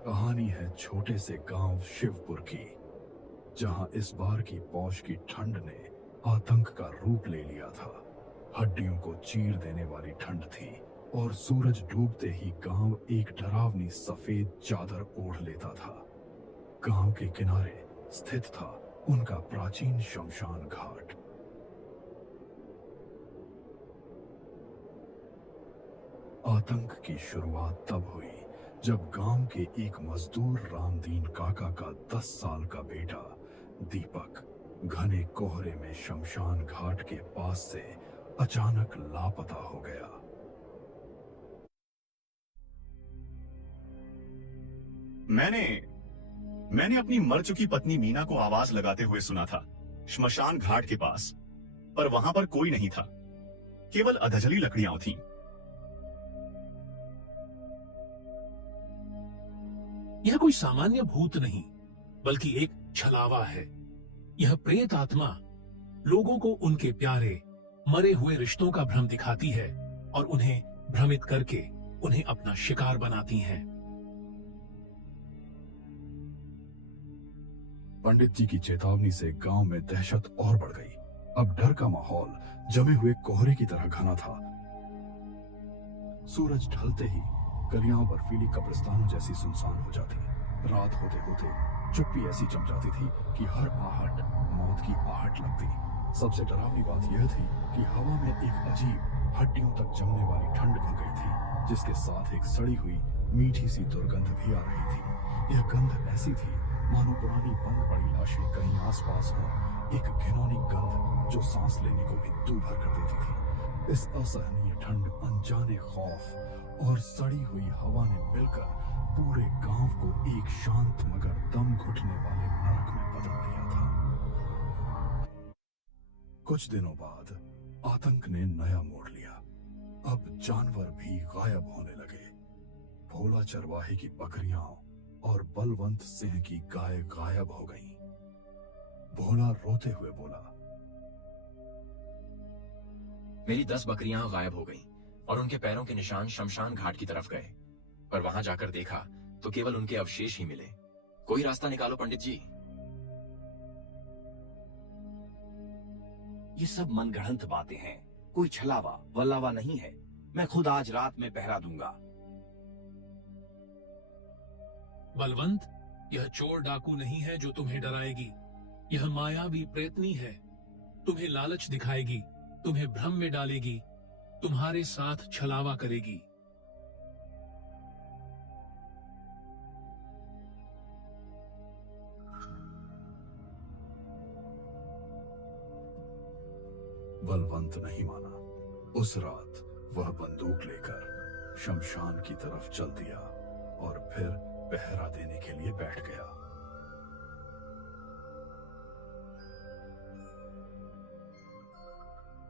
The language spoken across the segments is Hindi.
कहानी है छोटे से गांव शिवपुर की, जहां इस बार की पौष की ठंड ने आतंक का रूप ले लिया था। हड्डियों को चीर देने वाली ठंड थी और सूरज डूबते ही गांव एक डरावनी सफेद चादर ओढ़ लेता था। गांव के किनारे स्थित था उनका प्राचीन शमशान घाट। आतंक की शुरुआत तब हुई जब गांव के एक मजदूर रामदीन काका का 10 साल का बेटा दीपक घने कोहरे में शमशान घाट के पास से अचानक लापता हो गया। मैंने मैंने अपनी मर चुकी पत्नी मीना को आवाज लगाते हुए सुना था, श्मशान घाट के पास। पर वहां पर कोई नहीं था, केवल अधजली लकड़ियां थीं। यह कोई सामान्य भूत नहीं, बल्कि एक छलावा है। यह प्रेत आत्मा लोगों को उनके प्यारे मरे हुए रिश्तों का भ्रम दिखाती है और उन्हें भ्रमित करके उन्हें अपना शिकार बनाती है। पंडित जी की चेतावनी से गांव में दहशत और बढ़ गई। अब डर का माहौल जमे हुए कोहरे की तरह घना था। सूरज ढलते ही गलियां बर्फीली कब्रिस्तानों जैसी सुनसान हो जाती। रात होते होते चुप्पी ऐसी जम जाती थी कि हर आहट मौत की आहट लगती। सबसे डरावनी बात यह थी कि हवा में एक अजीब हड्डियों तक जमने वाली ठंड घुल गई थी, जिसके साथ एक सड़ी हुई मीठी सी दुर्गंध भी आ रही थी। यह गंध ऐसी थी मानो पुरानी बंद पड़ी लाशें कहीं आसपास हो। एक घिनौनी गंध जो सांस लेने को भी दूभर कर देती थी। इस असहनीय ठंड, अनजाने खौफ और सड़ी हुई हवा ने मिलकर पूरे गांव को एक शांत मगर दम घुटने वाले नरक में बदल दिया था। कुछ दिनों बाद आतंक ने नया मोड़ लिया। अब जानवर भी गायब होने लगे। भोला चरवाहे की बकरियां और बलवंत सिंह की गाय गायब हो गईं। भोला रोते हुए बोला, मेरी 10 बकरियां गायब हो गईं और उनके पैरों के निशान शमशान घाट की तरफ गए, पर वहां जाकर देखा तो केवल उनके अवशेष ही मिले। कोई रास्ता निकालो पंडित जी। ये सब मनगढ़ंत बातें हैं, कोई छलावा वल्लावा नहीं है। मैं खुद आज रात में पहरा दूंगा। बलवंत, यह चोर डाकू नहीं है जो तुम्हें डराएगी। यह मायावी प्रेतनी है। तुम्हें लालच दिखाएगी, तुम्हें भ्रम में डालेगी, तुम्हारे साथ छलावा करेगी। बलवंत नहीं माना। उस रात वह बंदूक लेकर शमशान की तरफ चल दिया और फिर पहरा देने के लिए बैठ गया।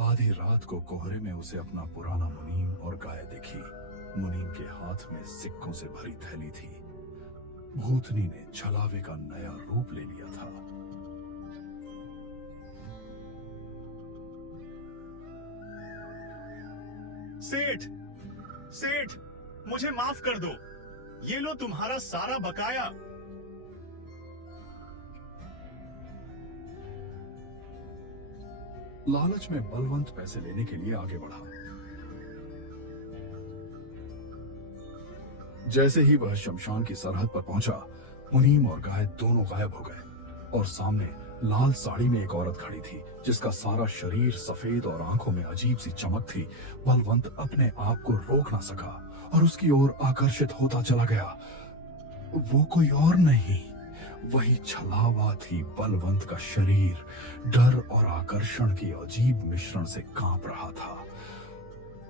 आधी रात को कोहरे में उसे अपना पुराना मुनीम और गाय दिखी। मुनीम के हाथ में सिक्कों से भरी थैली थी। भूतनी ने छलावे का नया रूप ले लिया था। सेठ, सेठ, मुझे माफ कर दो। ये लो तुम्हारा सारा बकाया। लालच में बलवंत पैसे लेने के लिए आगे बढ़ा। जैसे ही वह शमशान की सरहद पर पहुंचा, मुनीम और गाय दोनों गायब हो गए और सामने लाल साड़ी में एक औरत खड़ी थी, जिसका सारा शरीर सफेद और आंखों में अजीब सी चमक थी। बलवंत अपने आप को रोक ना सका और उसकी ओर आकर्षित होता चला गया। वो कोई और नहीं, वही छलावा थी। बलवंत का शरीर डर और आकर्षण की अजीब मिश्रण से कांप रहा था।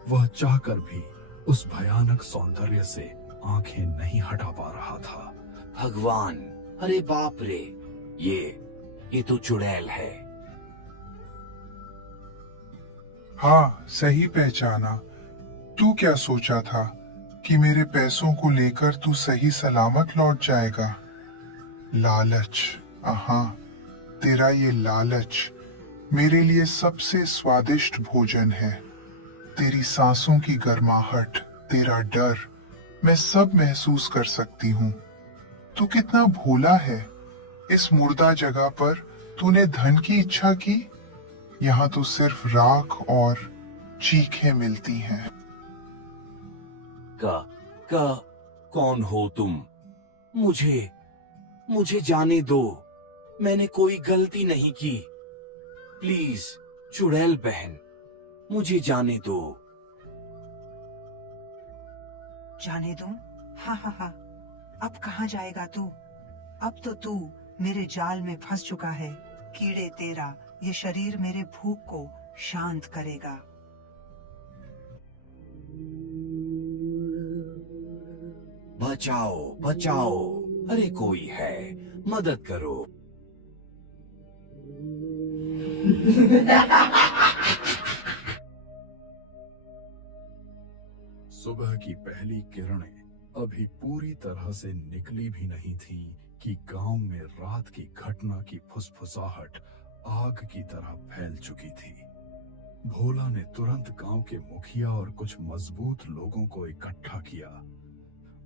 वह चाहकर भी उस भयानक सौंदर्य से आंखें नहीं हटा पा रहा था। भगवान, अरे बाप रे, ये तो चुड़ैल है। हाँ, सही पहचाना। तू क्या सोचा था कि मेरे पैसों को लेकर तू सही सलामत लौट जाएगा? लालच, हाँ, तेरा ये लालच मेरे लिए सबसे स्वादिष्ट भोजन है। तेरी सांसों की गर्माहट, तेरा डर, मैं सब महसूस कर सकती हूँ। तू कितना भोला है। इस मुर्दा जगह पर तूने धन की इच्छा की। यहाँ तो सिर्फ राख और चीखें मिलती हैं। का कौन हो तुम? मुझे जाने दो। मैंने कोई गलती नहीं की। प्लीज चुड़ैल बहन, मुझे जाने दो। जाने दूं? हाँ हाँ हाँ, अब कहाँ जाएगा तू? अब तो तू मेरे जाल में फंस चुका है। कीड़े तेरा ये शरीर मेरे भूख को शांत करेगा। बचाओ बचाओ, अरे कोई है, मदद करो। सुबह की पहली किरणें अभी पूरी तरह से निकली भी नहीं थी कि गांव में रात की घटना की फुसफुसाहट आग की तरह फैल चुकी थी। भोला ने तुरंत गांव के मुखिया और कुछ मजबूत लोगों को इकट्ठा किया।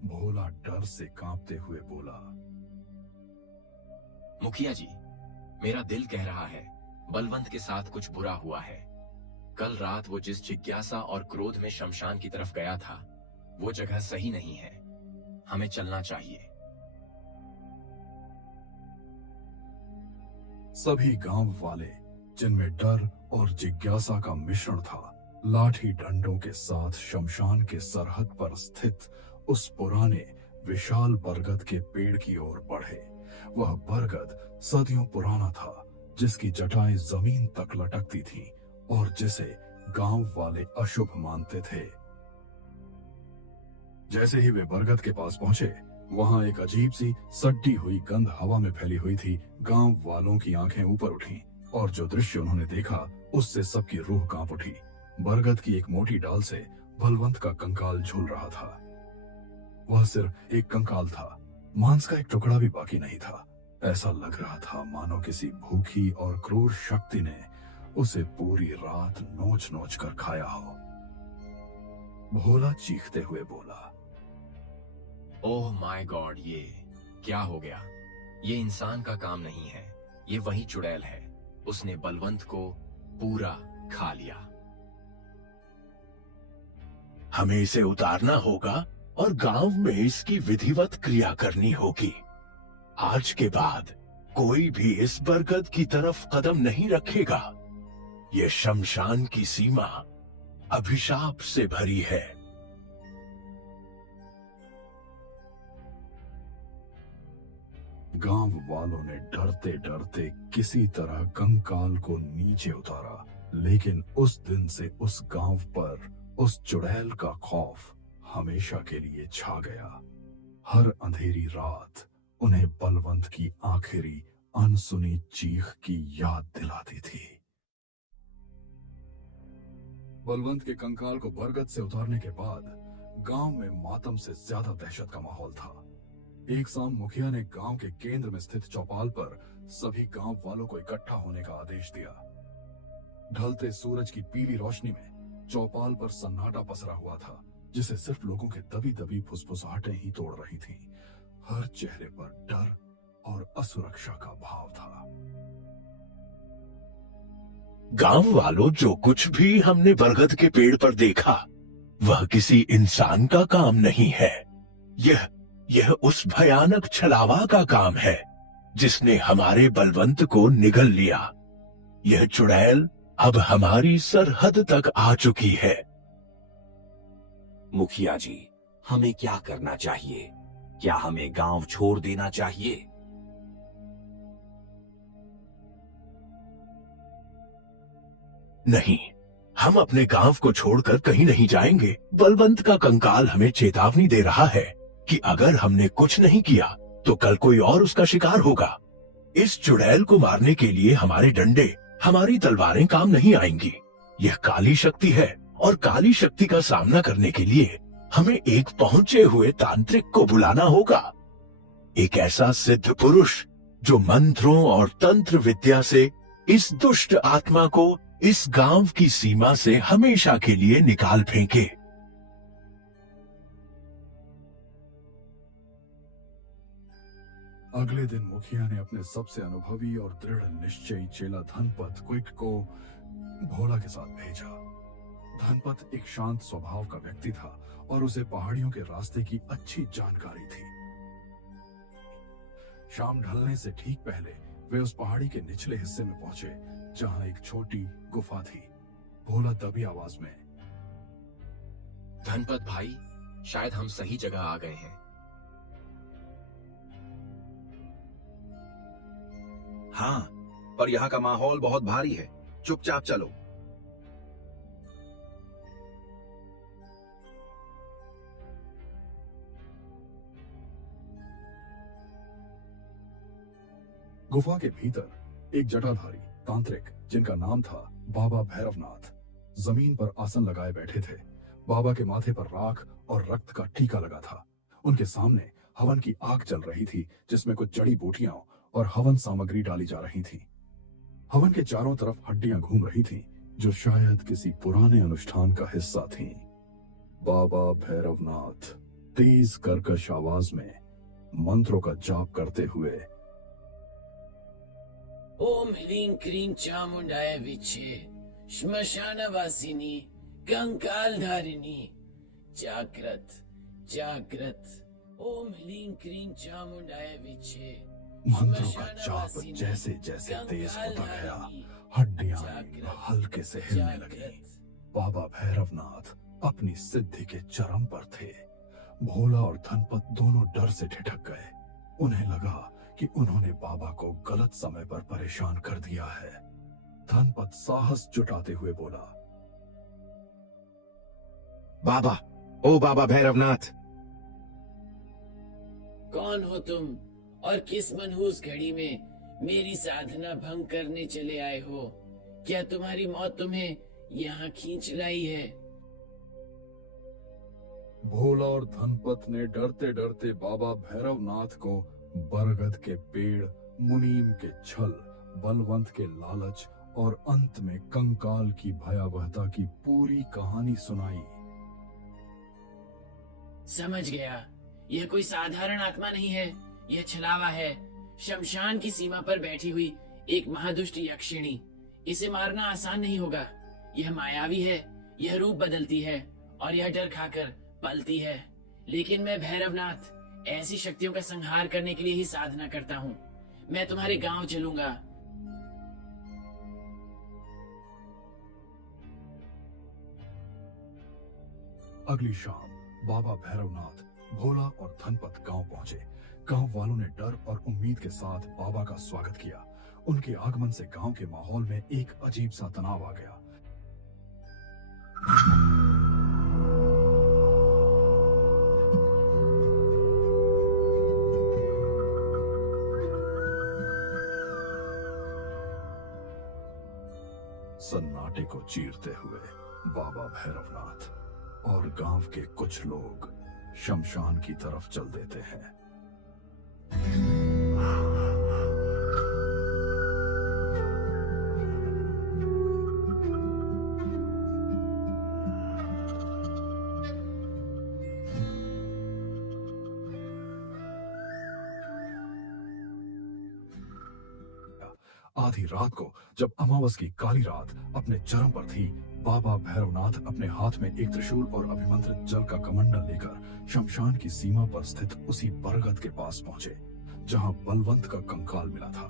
भोला डर से कांपते हुए बोला, मुखिया जी, मेरा दिल कह रहा है बलवंत के साथ कुछ बुरा हुआ है। कल रात वो जिस जिज्ञासा और क्रोध में शमशान की तरफ गया था, वो जगह सही नहीं है। हमें चलना चाहिए। सभी गांव वाले, जिनमें डर और जिज्ञासा का मिश्रण था, लाठी डंडों के साथ शमशान के सरहद पर स्थित उस पुराने विशाल बरगद के पेड़ की ओर बढ़े। वह बरगद सदियों पुराना था, जिसकी जटाएं जमीन तक लटकती थीं और जिसे गांव वाले अशुभ मानते थे। जैसे ही वे बरगद के पास पहुंचे, वहां एक अजीब सी सड्डी हुई गंध हवा में फैली हुई थी। गांव वालों की आंखें ऊपर उठी और जो दृश्य उन्होंने देखा, उससे सबकी रूह कांप उठी। बरगद की एक मोटी डाल से बलवंत का कंकाल झूल रहा था। वह सिर्फ एक कंकाल था, मांस का एक टुकड़ा भी बाकी नहीं था। ऐसा लग रहा था मानो किसी भूखी और क्रूर शक्ति ने उसे पूरी रात नोच नोच कर खाया हो। भोला चीखते हुए बोला, ओह माय गॉड, ये क्या हो गया? ये इंसान का काम नहीं है, ये वही चुड़ैल है। उसने बलवंत को पूरा खा लिया। हमें इसे उतारना होगा और गांव में इसकी विधिवत क्रिया करनी होगी। आज के बाद कोई भी इस बरगद की तरफ कदम नहीं रखेगा। ये शमशान की सीमा अभिशाप से भरी है। गांव वालों ने डरते डरते किसी तरह कंकाल को नीचे उतारा, लेकिन उस दिन से उस गांव पर उस चुड़ैल का खौफ हमेशा के लिए छा गया। हर अंधेरी रात उन्हें बलवंत की आखिरी अनसुनी चीख की याद दिलाती थी। बलवंत के कंकाल को बरगद से उतारने के बाद गांव में मातम से ज्यादा दहशत का माहौल था। एक शाम मुखिया ने गांव के केंद्र में स्थित चौपाल पर सभी गांव वालों को इकट्ठा होने का आदेश दिया। ढलते सूरज की पीली रोशनी में चौपाल पर सन्नाटा पसरा हुआ था, जिसे सिर्फ लोगों के दबी दबी फुसफुसाहटें ही तोड़ रही थीं। हर चेहरे पर डर और असुरक्षा का भाव था। गांव वालों, जो कुछ भी हमने बरगद के पेड़ पर देखा, वह किसी इंसान का काम नहीं है। यह उस भयानक छलावा का काम है जिसने हमारे बलवंत को निगल लिया। यह चुड़ैल अब हमारी सरहद तक आ चुकी है। मुखिया जी, हमें क्या करना चाहिए? क्या हमें गांव छोड़ देना चाहिए? नहीं, हम अपने गांव को छोड़कर कहीं नहीं जाएंगे। बलवंत का कंकाल हमें चेतावनी दे रहा है कि अगर हमने कुछ नहीं किया तो कल कोई और उसका शिकार होगा। इस चुड़ैल को मारने के लिए हमारे डंडे, हमारी तलवारें काम नहीं आएंगी। यह काली शक्ति है और काली शक्ति का सामना करने के लिए हमें एक पहुंचे हुए तांत्रिक को बुलाना होगा। एक ऐसा सिद्ध पुरुष जो मंत्रों और तंत्र विद्या से इस दुष्ट आत्मा को इस गांव की सीमा से हमेशा के लिए निकाल फेंके। अगले दिन मुखिया ने अपने सबसे अनुभवी और दृढ़ निश्चयी चेला धनपत क्विक को भोला के साथ भेजा। धनपत एक शांत स्वभाव का व्यक्ति था और उसे पहाड़ियों के रास्ते की अच्छी जानकारी थी। शाम ढलने से ठीक पहले वे उस पहाड़ी के निचले हिस्से में पहुंचे जहां एक छोटी गुफा थी। भोला दबी आवाज में, धनपत भाई, शायद हम सही जगह आ गए हैं। हाँ, पर यहाँ का माहौल बहुत भारी है, चुपचाप चलो। गुफा के भीतर एक जटाधारी तांत्रिक जिनका नाम था बाबा भैरवनाथ जमीन पर आसन लगाए बैठे थे। बाबा के माथे पर राख और रक्त का टीका लगा था। उनके सामने हवन की आग चल रही थी जिसमें कुछ जड़ी बूटियां और हवन सामग्री डाली जा रही थी। हवन के चारों तरफ हड्डियां घूम रही थीं, जो शायद किसी पुराने अनुष्ठान का हिस्सा थीं। बाबा भैरवनाथ तेज कर्कश आवाज में मंत्रों का जाप करते हुए, ओम ह्रीं क्रीं चामुंडाय विच्छे श्मशानवासिनी कंकालधारिणी जागृत जागृत। ओम ह्रीं क्रीं चामुंडाय विच्छे। मंत्रों का जाप जैसे जैसे तेज होता गया, हड्डियां हल्के से हिलने लगी। बाबा भैरवनाथ अपनी सिद्धि के चरम पर थे। भोला और धनपत दोनों डर से ठिठक गए। उन्हें लगा कि उन्होंने बाबा को गलत समय पर परेशान कर दिया है। धनपत साहस जुटाते हुए बोला, बाबा, ओ बाबा भैरवनाथ। कौन हो तुम और किस मनहूस घड़ी में मेरी साधना भंग करने चले आए हो? क्या तुम्हारी मौत तुम्हें यहाँ खींच लाई है? भोला और धनपत ने डरते डरते बाबा भैरवनाथ को बरगद के पेड़, मुनीम के छल, बलवंत के लालच और अंत में कंकाल की भयावहता की पूरी कहानी सुनाई। समझ गया, यह कोई साधारण आत्मा नहीं है, यह छलावा है। शमशान की सीमा पर बैठी हुई एक महादुष्ट यक्षिणी। इसे मारना आसान नहीं होगा। यह मायावी है, यह रूप बदलती है और यह डर खाकर पलती है। लेकिन मैं भैरवनाथ ऐसी शक्तियों का संहार करने के लिए ही साधना करता हूँ। मैं तुम्हारे गांव चलूंगा। अगली शाम बाबा भैरवनाथ, भोला और धनपत गांव पहुंचे। गांव वालों ने डर और उम्मीद के साथ बाबा का स्वागत किया। उनके आगमन से गांव के माहौल में एक अजीब सा तनाव आ गया। सन्नाटे को चीरते हुए बाबा भैरवनाथ और गांव के कुछ लोग शमशान की तरफ चल देते हैं। आधी रात को जब अमावस की काली रात अपने चरम पर थी, बाबा भैरवनाथ अपने हाथ में एक त्रिशूल और अभिमंत्रित जल का कमंडल लेकर शमशान की सीमा पर स्थित उसी बरगद के पास पहुंचे जहां बलवंत का कंकाल मिला था।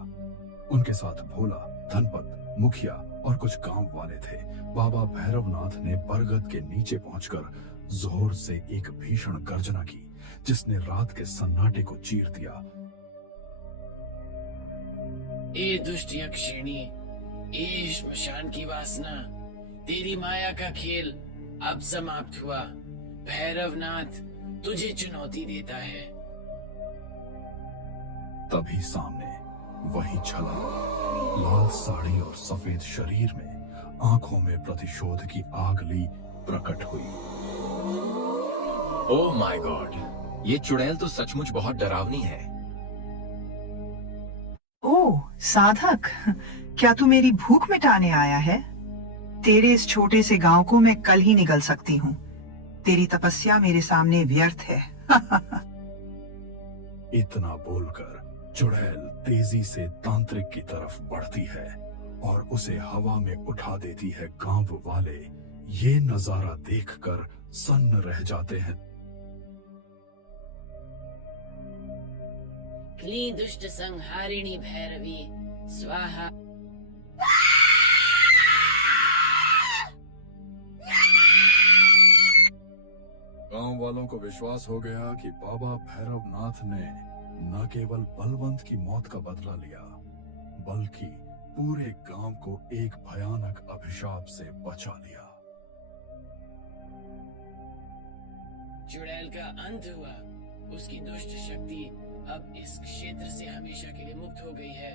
उनके साथ भोला, धनपत, मुखिया और कुछ गांव वाले थे। बाबा भैरवनाथ ने बरगद के नीचे पहुंचकर जोर से एक भीषण गर्जना की जिसने रात के सन्नाटे को चीर दिया। ए दुष्ट यक्षिणी, ए श्मशान की वासना, तेरी माया का खेल अब समाप्त हुआ। भैरवनाथ तुझे चुनौती देता है। तभी सामने वही छला, लाल साड़ी और सफेद शरीर में आंखों में प्रतिशोध की आग ली प्रकट हुई। ओह माय गॉड, ये चुड़ैल तो सचमुच बहुत डरावनी है। ओह साधक, क्या तू मेरी भूख मिटाने आया है? तेरे इस छोटे से गांव को मैं कल ही निगल सकती हूँ। तेरी तपस्या मेरे सामने व्यर्थ है। इतना बोलकर चुड़ैल तेजी से तांत्रिक की तरफ बढ़ती है और उसे हवा में उठा देती है। गांव वाले ये नजारा देखकर सन्न रह जाते हैं। क्ली दुष्ट संहारिणी भैरवी स्वाहा। गांव वालों को विश्वास हो गया कि बाबा भैरवनाथ ने न केवल बलवंत की मौत का बदला लिया, बल्कि पूरे गांव को एक भयानक अभिशाप से बचा लिया। चुड़ैल का अंत हुआ। उसकी दुष्ट शक्ति अब इस क्षेत्र से हमेशा के लिए मुक्त हो गई है।